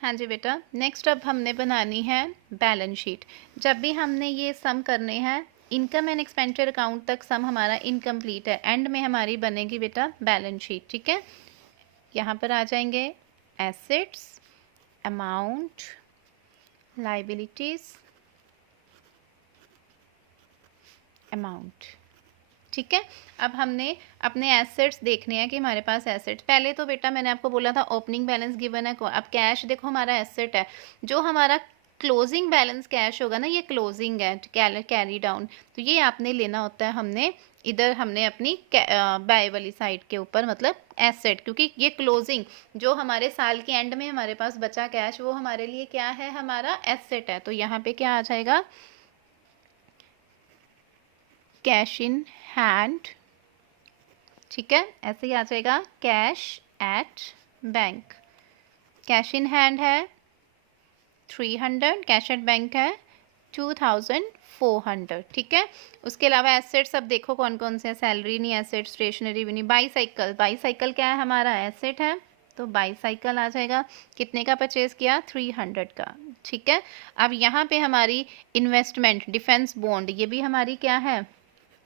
हाँ जी बेटा, नेक्स्ट अब हमने बनानी है बैलेंस शीट। जब भी हमने ये सम करने हैं, इनकम एंड एक्सपेंडिचर अकाउंट तक सम हमारा इनकम्प्लीट है, एंड में हमारी बनेगी बेटा बैलेंस शीट। ठीक है, यहाँ पर आ जाएंगे एसेट्स, अमाउंट, लाइबिलिटीज, अमाउंट। ठीक है, अब हमने अपने एसेट्स देखने हैं कि हमारे पास एसेट्स, पहले तो बेटा मैंने आपको बोला था ओपनिंग बैलेंस गिवन है। अब कैश देखो हमारा एसेट है, जो हमारा क्लोजिंग बैलेंस कैश होगा ना, ये क्लोजिंग है, कैरी डाउन, तो ये आपने लेना होता है। हमने इधर हमने अपनी बाय वाली साइड के ऊपर, मतलब एसेट, क्योंकि ये क्लोजिंग जो हमारे साल के एंड में हमारे पास बचा कैश, वो हमारे लिए क्या है, हमारा एसेट है। तो यहाँ पे क्या आ जाएगा, कैश इन हैंड। ठीक है, ऐसे ही आ जाएगा cash at bank. Cash in hand है 300, कैश एट बैंक है 2400। ठीक है, उसके अलावा एसेट्स अब देखो कौन कौन से हैं। सैलरी नहीं एसेट, स्टेशनरी भी नहीं। बाईसाइकिल, बाईसाइकिल क्या है, हमारा एसेट है, तो बाईसाइकिल आ जाएगा। कितने का परचेज किया, 300 का। ठीक है, अब यहाँ पे हमारी इन्वेस्टमेंट, डिफेंस बॉन्ड, ये भी हमारी क्या है,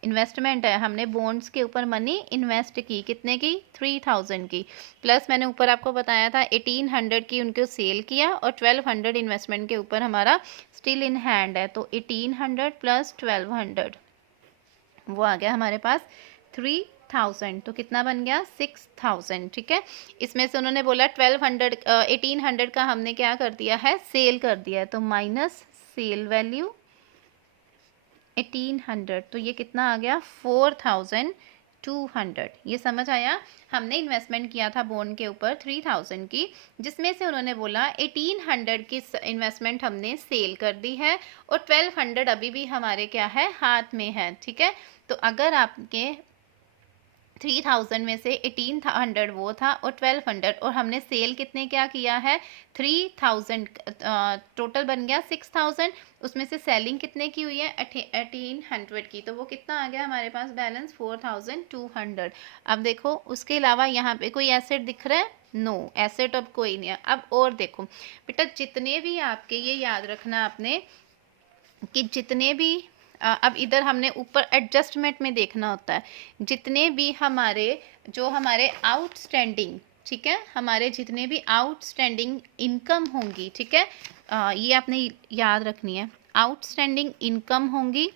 इन्वेस्टमेंट है। हमने बॉन्ड्स के ऊपर मनी इन्वेस्ट की, कितने की, 3000 की। प्लस मैंने ऊपर आपको बताया था 1800 की उनको सेल किया, और 1200 इन्वेस्टमेंट के ऊपर हमारा स्टिल इन हैंड है। तो 1800 प्लस 1200, वो आ गया हमारे पास 3000। तो कितना बन गया, 6000। ठीक है, इसमें से उन्होंने बोला 1200, 1800 का हमने क्या कर दिया है, सेल कर दिया है, तो माइनस सेल वैल्यू 1800, तो ये कितना आ गया, 4200। ये समझ आया। हमने इन्वेस्टमेंट किया था बॉन्ड के ऊपर 3000 की, जिसमें से उन्होंने बोला 1800 की इन्वेस्टमेंट हमने सेल कर दी है, और 1200 अभी भी हमारे क्या है, हाथ में है। ठीक है, तो अगर आपके 3000 में से 1800 वो था और 1200, और हमने सेल कितने क्या किया है, 3000, टोटल बन गया 6000। उसमें से सेलिंग कितने की हुई है, 1800 की, तो वो कितना आ गया हमारे पास बैलेंस, 4200। अब देखो उसके अलावा यहाँ पे कोई एसेट दिख रहा है, नो एसेट अब कोई नहीं है। अब और देखो बेटा, जितने भी आपके, ये याद रखना आपने कि जितने भी अब इधर हमने ऊपर एडजस्टमेंट में देखना होता है, जितने भी हमारे, जो हमारे आउटस्टैंडिंग, ठीक है, हमारे जितने भी आउटस्टैंडिंग इनकम होंगी, ठीक है, ये आपने याद रखनी है, आउटस्टैंडिंग इनकम होंगी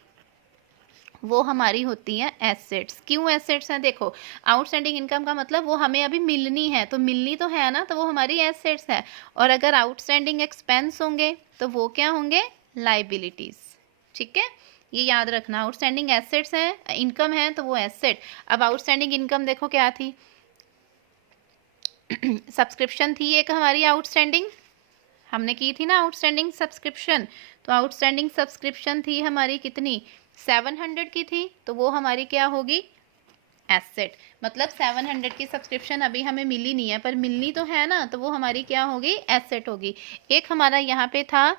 वो हमारी होती हैं एसेट्स। क्यों एसेट्स हैं, देखो आउटस्टैंडिंग इनकम का मतलब वो हमें अभी मिलनी है, तो मिलनी तो है ना, तो वो हमारी एसेट्स है। और अगर आउटस्टैंडिंग एक्सपेंस होंगे तो वो क्या होंगे, लाइबिलिटीज। ठीक है, ये याद रखना, आउटस्टैंडिंग एसेट्स है, इनकम है, तो वो एसेट। अब आउटस्टैंडिंग इनकम देखो क्या थी, सब्सक्रिप्शन थी एक हमारी आउटस्टैंडिंग, हमने की थी ना आउटस्टैंडिंग सब्सक्रिप्शन, तो आउटस्टैंडिंग सब्सक्रिप्शन थी हमारी कितनी, 700 की थी, तो वो हमारी क्या होगी, एसेट। मतलब 700 की सब्सक्रिप्शन अभी हमें मिली नहीं है, पर मिलनी तो है ना, तो वो हमारी क्या होगी, एसेट होगी। एक हमारा यहाँ पे था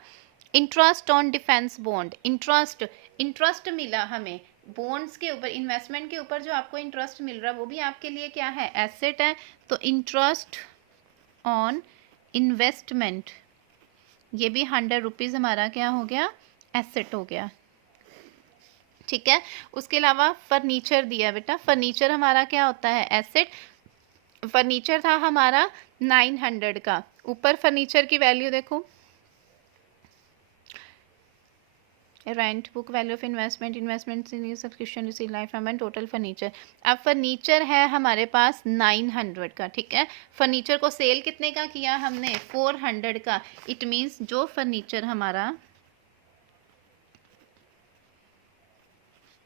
interest on defence bond, interest, interest मिला हमें बॉन्ड्स के ऊपर, इन्वेस्टमेंट के ऊपर जो आपको इंटरेस्ट मिल रहा है, वो भी आपके लिए क्या है, एसेट है। तो इंटरेस्ट ऑन इन्वेस्टमेंट, ये भी 100 रुपीज़ हमारा क्या हो गया, एसेट हो गया। ठीक है, उसके अलावा फर्नीचर दिया बेटा, फर्नीचर हमारा क्या होता है, एसेट। फर्नीचर था हमारा 900 का, ऊपर फर्नीचर की वैल्यू देखो, rent, book value of investment, investment in subscription receive life time and total furniture. अब फर्नीचर है हमारे पास 900 का। ठीक है, फर्नीचर को सेल कितने का किया हमने, 400 का। इट मीन्स जो फर्नीचर हमारा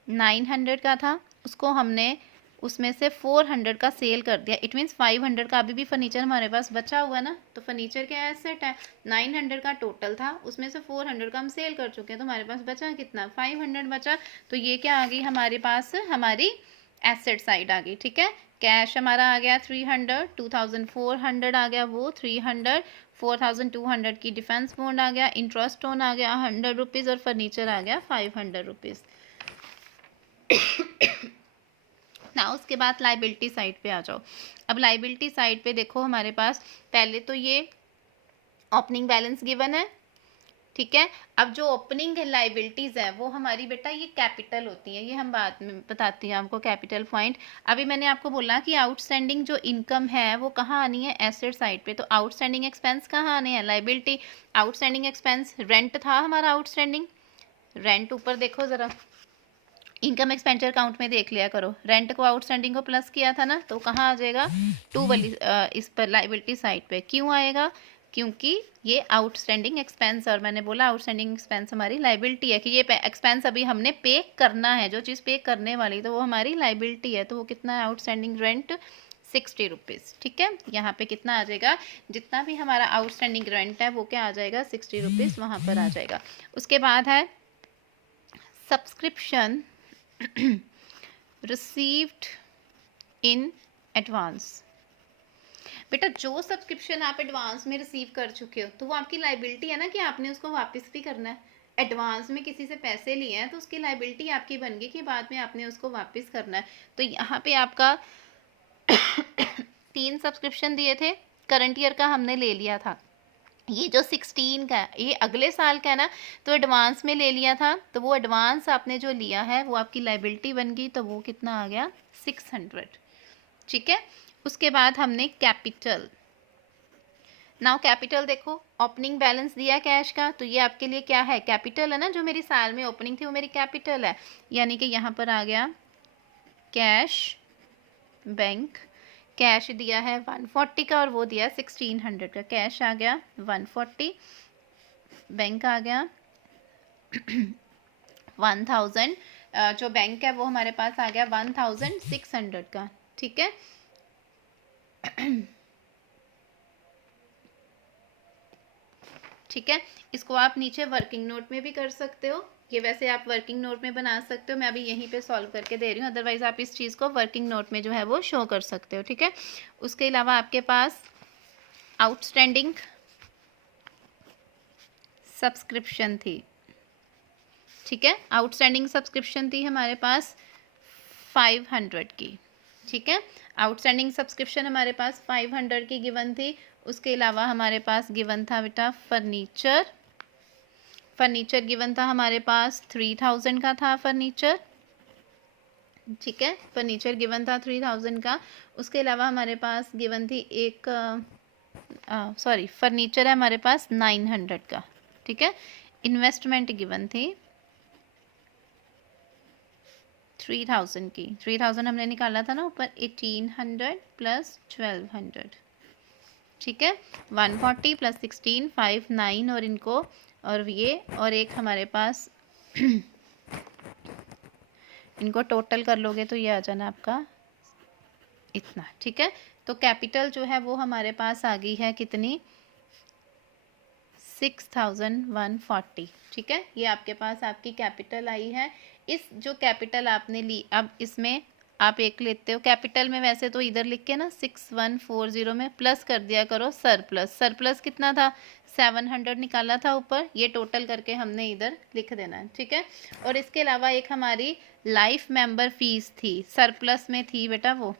900 का था, उसको हमने उसमें से 400 का सेल कर दिया। इट मीन्स 500 का अभी भी फर्नीचर हमारे पास बचा हुआ है ना, तो फर्नीचर क्या एसेट है, 900 का टोटल था, उसमें से 400 का हम सेल कर चुके हैं, तो हमारे पास बचा कितना, 500 बचा। तो ये क्या आ गई हमारे पास, हमारी एसेट साइड आ गई। ठीक है, कैश हमारा आ गया 300, 2400 आ गया वो 300, 4200 की डिफेंस बॉन्ड आ गया, इंटरेस्ट ऑन आ गया 100 रुपीज़, और फर्नीचर आ गया 500 रुपीज़। ना उसके बाद लाइबिलिटी साइड पे आ जाओ। अब लाइबिलिटी साइड पे देखो हमारे पास पहले तो ये ओपनिंग बैलेंस गिवन है, ठीक है। अब जो ओपनिंग लाइबिलिटीज है वो हमारी बेटा ये कैपिटल होती है, ये हम बाद में बताती हैं आपको कैपिटल पॉइंट। अभी मैंने आपको बोला कि आउटस्टैंडिंग जो इनकम है वो कहाँ आनी है, एसेट साइड पे। तो आउटस्टैंडिंग एक्सपेंस कहाँ आने हैं, लाइबिलिटी। आउटस्टैंडिंग एक्सपेंस रेंट था हमारा आउटस्टैंडिंग, रेंट ऊपर देखो जरा, इनकम एक्सपेंचर अकाउंट में देख लिया करो, रेंट को आउटस्टैंडिंग को प्लस किया था ना, तो कहाँ आ जाएगा, टू वाली इस पर लाइबिलिटी साइड पे। क्यों आएगा, क्योंकि ये आउटस्टैंडिंग एक्सपेंस, और मैंने बोला आउटस्टैंडिंग एक्सपेंस हमारी लाइबिलिटी है कि ये एक्सपेंस अभी हमने पे करना है, जो चीज़ पे करने वाली तो वो हमारी लाइबिलिटी है। तो वो कितना है, आउटस्टैंडिंग रेंट 60 रुपीज़, ठीक है। यहाँ पे कितना आ जाएगा, जितना भी हमारा आउटस्टैंडिंग रेंट है वो क्या आ जाएगा, 60 रुपीज़ वहाँ पर आ जाएगा। उसके बाद है सब्सक्रिप्शन रिसीव्ड इन एडवांस। बेटा जो सब्सक्रिप्शन आप एडवांस में रिसीव कर चुके हो तो वो आपकी लाइबिलिटी है ना, कि आपने उसको वापस भी करना है। एडवांस में किसी से पैसे लिए हैं तो उसकी लाइबिलिटी आपकी बन गई कि बाद में आपने उसको वापस करना है। तो यहाँ पे आपका 3 सब्सक्रिप्शन दिए थे, करंट ईयर का हमने ले लिया था। ये जो 16 का है ये अगले साल का है ना, तो एडवांस में ले लिया था, तो वो एडवांस आपने जो लिया है वो आपकी लाइबिलिटी बन गई, तो वो कितना आ गया, 600, ठीक है। उसके बाद हमने कैपिटल, नाउ कैपिटल देखो, ओपनिंग बैलेंस दिया कैश का, तो ये आपके लिए क्या है, कैपिटल है ना, जो मेरी साल में ओपनिंग थी वो मेरी कैपिटल है। यानी कि यहाँ पर आ गया कैश बैंक, कैश दिया है 140 का और वो दिया 1600 का। कैश आ गया 140, बैंक आ गया 1000, जो बैंक है वो हमारे पास आ गया 1600 का, ठीक है। ठीक है, इसको आप नीचे वर्किंग नोट में भी कर सकते हो, ये वैसे आप वर्किंग नोट में बना सकते हो, मैं अभी यहीं पे सॉल्व करके दे रही हूँ, अदरवाइज आप इस चीज़ को वर्किंग नोट में जो है वो शो कर सकते हो, ठीक है। उसके अलावा आपके पास आउटस्टैंडिंग सब्सक्रिप्शन थी, ठीक है। आउटस्टैंडिंग सब्सक्रिप्शन थी हमारे पास 500 की, ठीक है। आउटस्टैंडिंग सब्सक्रिप्शन हमारे पास 500 की गिवन थी। उसके अलावा हमारे पास गिवन था बेटा फर्नीचर, फर्नीचर गिवन था हमारे पास 3000 का था फर्नीचर, ठीक है। फर्नीचर गिवन था 3000 का। उसके अलावा हमारे पास गिवन थी एक सॉरी फर्नीचर है हमारे पास 900 का, ठीक है। इन्वेस्टमेंट गिवन थी 3000 की, 3000 हमने निकाला था ना ऊपर, 1800 प्लस 1200, ठीक है। 140 प्लस 16 59, और इनको और ये और एक हमारे पास इनको टोटल कर लोगे तो ये आ जाना आपका इतना, ठीक है। तो कैपिटल जो है वो हमारे पास आ गई है कितनी, 6140, ठीक है। ये आपके पास आपकी कैपिटल आई है। इस जो कैपिटल आपने ली, अब इसमें आप एक लेते हो कैपिटल में, वैसे तो इधर लिख के ना 6140 में प्लस कर दिया करो सरप्लस, सरप्लस कितना था 700 निकाला था ऊपर, ये टोटल करके हमने इधर लिख देना है, ठीक है। और इसके अलावा एक हमारी लाइफ मेंबर फीस थी, सरप्लस में थी बेटा वो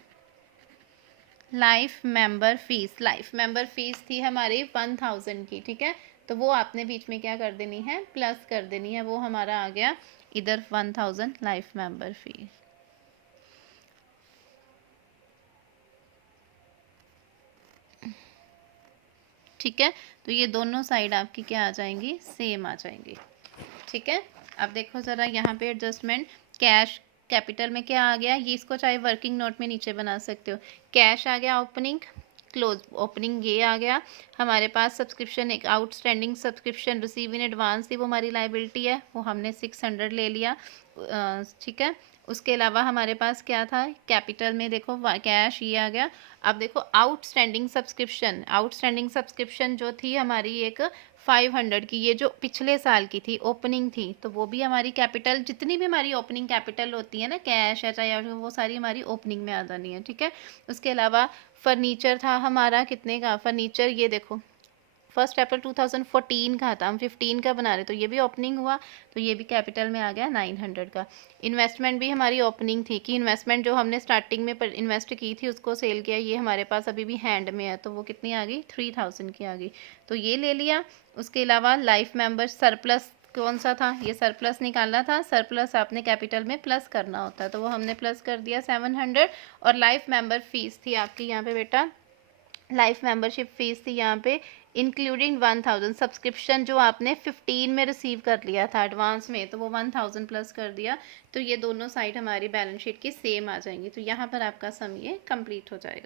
life member fees, life member fees थी हमारी 1000 की, ठीक है। तो वो आपने बीच में क्या कर देनी है, प्लस कर देनी है, वो हमारा आ गया इधर 1000 लाइफ मेंबर फी, ठीक है। तो ये दोनों साइड आपकी क्या आ जाएंगी, सेम आ जाएंगी, ठीक है। अब देखो ज़रा यहाँ पे एडजस्टमेंट, कैश कैपिटल में क्या आ गया, ये इसको चाहे वर्किंग नोट में नीचे बना सकते हो, कैश आ गया ओपनिंग, क्लोज ओपनिंग ये आ गया हमारे पास। सब्सक्रिप्शन एक outstanding subscription receive in advance थी, वो हमारी लाइबिलिटी है, वो हमने 600 ले लिया, ठीक है। उसके अलावा हमारे पास क्या था कैपिटल में, देखो कैश ये आ गया। अब देखो आउटस्टैंडिंग सब्सक्रिप्शन, आउटस्टैंडिंग सब्सक्रिप्शन जो थी हमारी एक 500 की, ये जो पिछले साल की थी ओपनिंग थी, तो वो भी हमारी कैपिटल, जितनी भी हमारी ओपनिंग कैपिटल होती है ना, कैश है चाहे वो सारी हमारी ओपनिंग में आ जानी है, ठीक है। उसके अलावा फर्नीचर था हमारा कितने का, फर्नीचर ये देखो 1 अप्रैल 2014 का था, हम 15 का बना रहे, तो ये भी ओपनिंग हुआ, तो ये भी कैपिटल में आ गया 900 का। इन्वेस्टमेंट भी हमारी ओपनिंग थी कि इन्वेस्टमेंट जो हमने स्टार्टिंग में इन्वेस्ट की थी उसको सेल किया, ये हमारे पास अभी भी हैंड में है, तो वो कितनी आ गई 3000 की आ गई, तो ये ले लिया। उसके अलावा लाइफ मेंबर सरप्लस कौन सा था, ये सरप्लस निकालना था, सरप्लस आपने कैपिटल में प्लस करना होता है, तो वो हमने प्लस कर दिया 700। और लाइफ मेंबर फीस थी आपकी यहाँ पे बेटा, लाइफ मेंबरशिप फीस थी यहाँ पे इंक्लूडिंग 1000 सब्सक्रिप्शन जो आपने 15 में रिसीव कर लिया था एडवांस में, तो वो 1000 प्लस कर दिया, तो ये दोनों साइड हमारी बैलेंस शीट की सेम आ जाएंगी, तो यहाँ पर आपका सम ये कंप्लीट हो जाएगा।